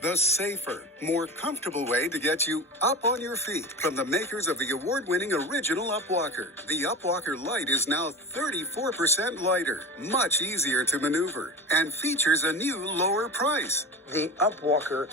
The safer, more comfortable way to get you up on your feet from the makers of the award-winning original Upwalker. The Upwalker Lite is now 34% lighter, much easier to maneuver, and features a new lower price. The Upwalker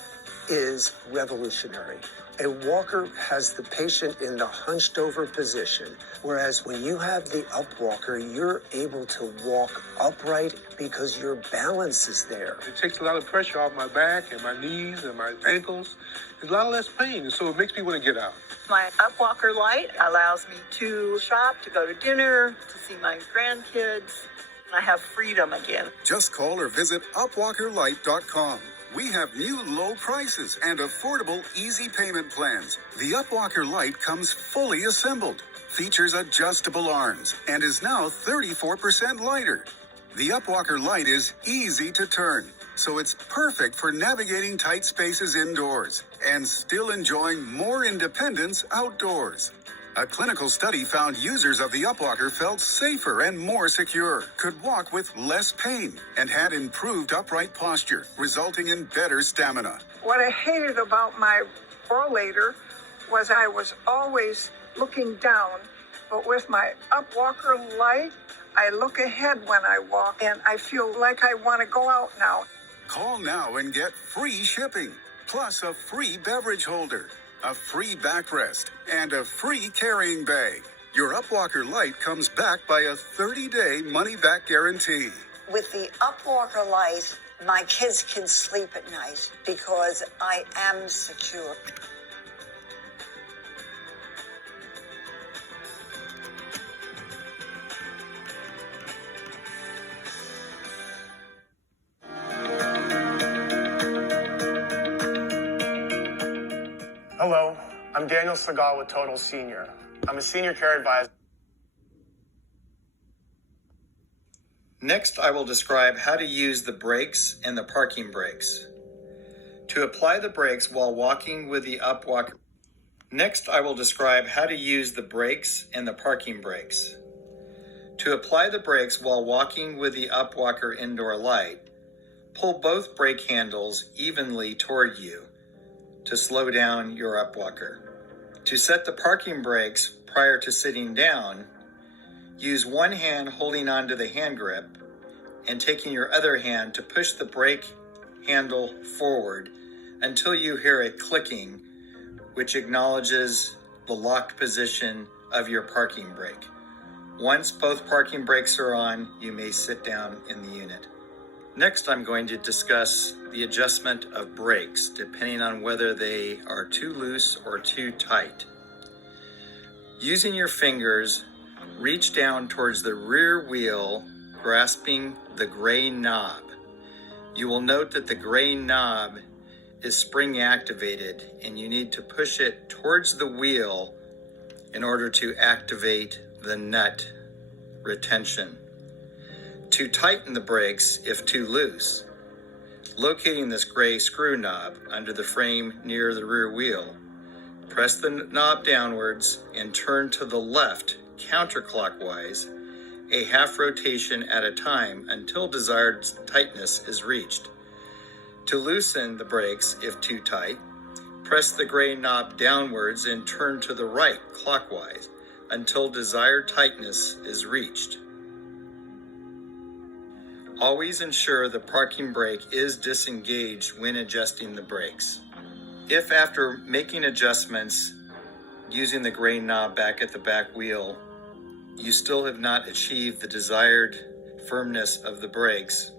is revolutionary. A walker has the patient in the hunched over position, whereas when you have the Upwalker, you're able to walk upright because your balance is there. It takes a lot of pressure off my back and my knees and my ankles. There's a lot less pain, and so it makes me want to get out. My Upwalker Lite allows me to shop, to go to dinner, to see my grandkids. I have freedom again. Just call or visit upwalkerlite.com. We have new low prices and affordable, easy payment plans. The Upwalker Lite comes fully assembled, features adjustable arms, and is now 34% lighter. The Upwalker Lite is easy to turn, so it's perfect for navigating tight spaces indoors and still enjoying more independence outdoors. A clinical study found users of the Upwalker felt safer and more secure, could walk with less pain, and had improved upright posture, resulting in better stamina. What I hated about my rollator was I was always looking down, but with my Upwalker Lite, I look ahead when I walk, and I feel like I want to go out now. Call now and get free shipping, plus a free beverage holder, a free backrest, and a free carrying bag. Your Upwalker Lite comes backed by a 30-day money-back guarantee. With the Upwalker Lite, my kids can sleep at night because I am secure. Hello, I'm Daniel Segal with Total Senior. I'm a senior care advisor. Next, I will describe how to use the brakes and the parking brakes. To apply the brakes while walking with the Upwalker. Next, I will describe how to use the brakes and the parking brakes. To apply the brakes while walking with the Upwalker Indoor Lite, pull both brake handles evenly toward you to slow down your Upwalker. To set the parking brakes prior to sitting down, use one hand holding onto the hand grip and taking your other hand to push the brake handle forward until you hear a clicking, which acknowledges the locked position of your parking brake. Once both parking brakes are on, you may sit down in the unit. Next, I'm going to discuss the adjustment of brakes depending on whether they are too loose or too tight. Using your fingers, reach down towards the rear wheel, grasping the gray knob. You will note that the gray knob is spring activated and you need to push it towards the wheel in order to activate the nut retention. To tighten the brakes if too loose, locating this gray screw knob under the frame near the rear wheel, press the knob downwards and turn to the left counterclockwise, a half rotation at a time until desired tightness is reached. To loosen the brakes if too tight, press the gray knob downwards and turn to the right clockwise until desired tightness is reached. Always ensure the parking brake is disengaged when adjusting the brakes. If after making adjustments using the gray knob back at the back wheel, you still have not achieved the desired firmness of the brakes,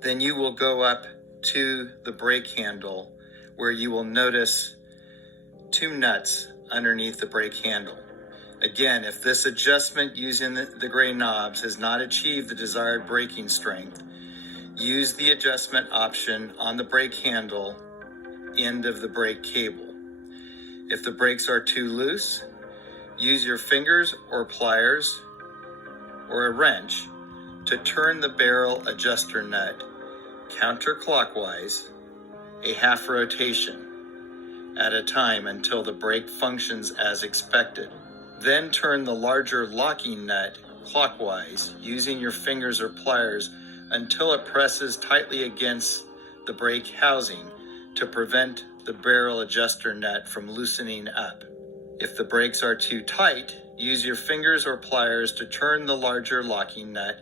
then you will go up to the brake handle where you will notice two nuts underneath the brake handle. Again, if this adjustment using the gray knobs has not achieved the desired braking strength, use the adjustment option on the brake handle end of the brake cable. If the brakes are too loose, use your fingers or pliers or a wrench to turn the barrel adjuster nut counterclockwise, a half rotation at a time until the brake functions as expected. Then turn the larger locking nut clockwise using your fingers or pliers until it presses tightly against the brake housing to prevent the barrel adjuster nut from loosening up. If the brakes are too tight, use your fingers or pliers to turn the larger locking nut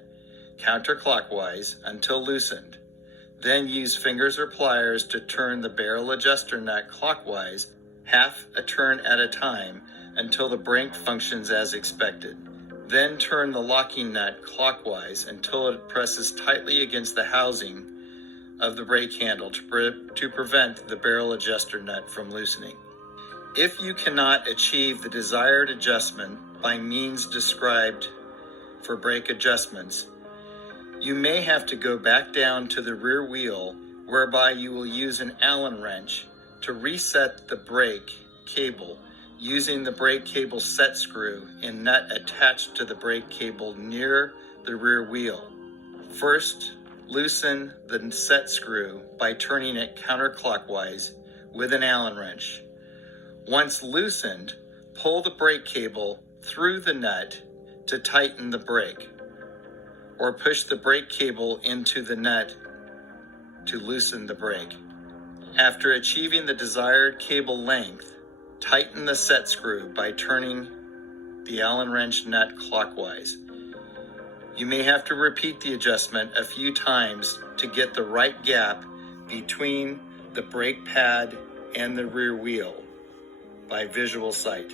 counterclockwise until loosened. Then use fingers or pliers to turn the barrel adjuster nut clockwise, half a turn at a time, until the brake functions as expected. Then turn the locking nut clockwise until it presses tightly against the housing of the brake handle to prevent the barrel adjuster nut from loosening. If you cannot achieve the desired adjustment by means described for brake adjustments, you may have to go back down to the rear wheel, whereby you will use an Allen wrench to reset the brake cable using the brake cable set screw and nut attached to the brake cable near the rear wheel. First, loosen the set screw by turning it counterclockwise with an Allen wrench. Once loosened, pull the brake cable through the nut to tighten the brake, or push the brake cable into the nut to loosen the brake. After achieving the desired cable length, tighten the set screw by turning the Allen wrench nut clockwise. You may have to repeat the adjustment a few times to get the right gap between the brake pad and the rear wheel by visual sight.